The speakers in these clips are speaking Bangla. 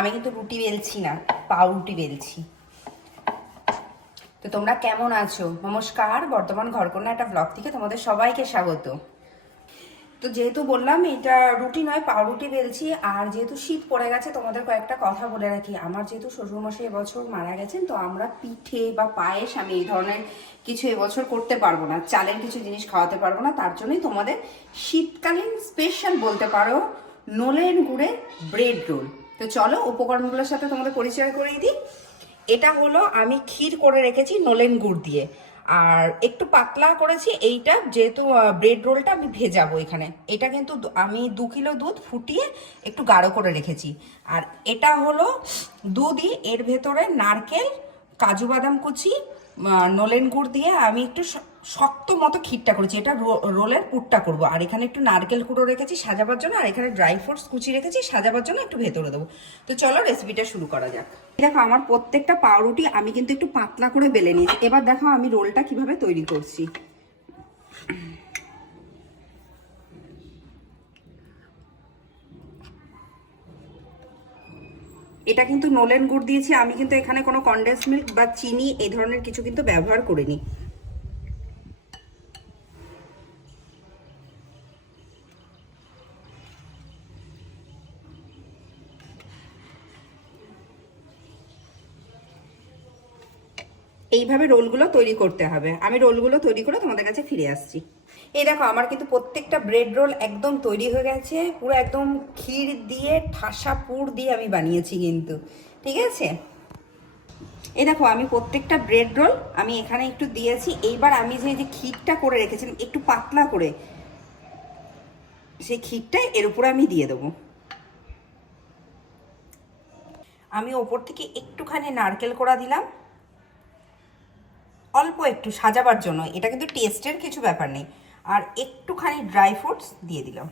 আমি কিন্তু রুটি বেলছি না, পাউরুটি বেলছি। তো তোমরা কেমন আছো? নমস্কার, বর্তমান ঘরকন্যা একটা ব্লগ থেকে তোমাদের সবাইকে স্বাগত। তো যেহেতু বললাম এটা রুটি নয়, পাউরুটি বেলছি। আর যেহেতু শীত পড়ে গেছে, তোমাদের কয়েকটা কথা বলে রাখি। আমার যেহেতু শ্বশুরমশাই এবছর মারা গেছেন, তো আমরা পিঠে বা পায়েস আমি এই ধরনের কিছু এবছর করতে পারবো না, চালের কিছু জিনিস খাওয়াতে পারবো না। তার জন্যই তোমাদের শীতকালীন স্পেশাল বলতে পারো নলেন গুড়ের ব্রেড রোল। তো চলো উপকরণগুলোর সাথে তোমাদের পরিচয় করিয়ে দিই। এটা হলো আমি ক্ষীর করে রেখেছি নলেন গুড় দিয়ে, আর একটু পাতলা করেছি এইটা, যেহেতু ব্রেড রোলটা আমি ভেজাবো এখানে। এটা কিন্তু আমি 2 কিলো দুধ ফুটিয়ে একটু গাঢ় করে রেখেছি। আর এটা হলো দুধই, এর ভেতরে নারকেল, কাজু বাদাম কুচি, নলেন গুড় দিয়ে আমি একটু শক্ত মতো ক্ষীরটা করেছি। এটা রোলের পুরটা করব। আর এখানে একটু নারকেল কুড়ো রেখেছি সাজাবার জন্য, আর এখানে ড্রাই ফ্রুটস কুচি রেখেছি সাজাবার জন্য, একটু ভেতরে দেবো। তো চলো রেসিপিটা শুরু করা যাক। দেখো আমার প্রত্যেকটা পাউরুটি আমি কিন্তু একটু পাতলা করে বেলে নিয়েছি। এবার দেখো আমি রোলটা কিভাবে তৈরি করছি। এটা কিন্তু নলেন গুড় দিয়েছি আমি, কিন্তু এখানে কোনো কনডেন্স মিল্ক বা চিনি এই ধরনের কিছু কিন্তু ব্যবহার করিনি। এইভাবে রোলগুলো তৈরি করতে হবে। আমি রোলগুলো তৈরি করে তোমাদের কাছে ফিরে আসছি। এই দেখো আমার কিন্তু প্রত্যেকটা ব্রেড রোল একদম তৈরি হয়ে গেছে, পুরো একদম ক্ষীর দিয়ে ঠাসা পুর দিয়ে আমি বানিয়েছি কিন্তু, ঠিক আছে। এই দেখো আমি প্রত্যেকটা ব্রেড রোল আমি এখানে একটু দিয়েছি। এইবার আমি যে ক্ষীরটা করে রেখেছিলাম একটু পাতলা করে, সেই ক্ষীরটা এর উপরে আমি দিয়ে দেবো। আমি ওপর থেকে একটুখানি নারকেল কোড়া দিলাম, অল্প একটু সাজাবার জন্য, এটা কিন্তু টেস্টের কিছু ব্যাপার নেই। আর একটুখানি ড্রাই ফ্রুটস দিয়ে দিলাম।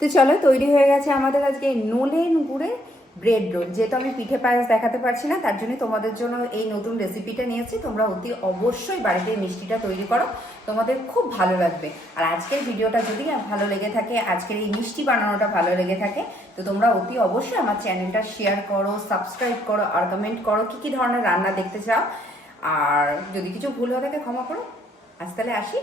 তো চলো তৈরি হয়ে গেছে আমাদের আজকে নলেন গুড়ের ব্রেড রোল। যেহেতু আমি পিঠে পায়েস দেখাতে পারছি না, তার জন্য তোমাদের জন্য এই নতুন রেসিপিটা নিয়েছি। তোমরা অতি অবশ্যই বাড়িতে মিষ্টিটা তৈরি করো, তোমাদের খুব ভালো লাগবে। আর আজকের ভিডিওটা যদি ভালো লেগে থাকে, আজকের এই মিষ্টি বানানোটা ভালো লেগে থাকে, তো তোমরা অতি অবশ্যই আমার চ্যানেলটা শেয়ার করো, সাবস্ক্রাইব করো, আর কমেন্ট করো কী কী ধরনের রান্না দেখতে চাও। আর যদি কিছু ভুল হয়ে থাকে ক্ষমা করো। আজ তাহলে আসি,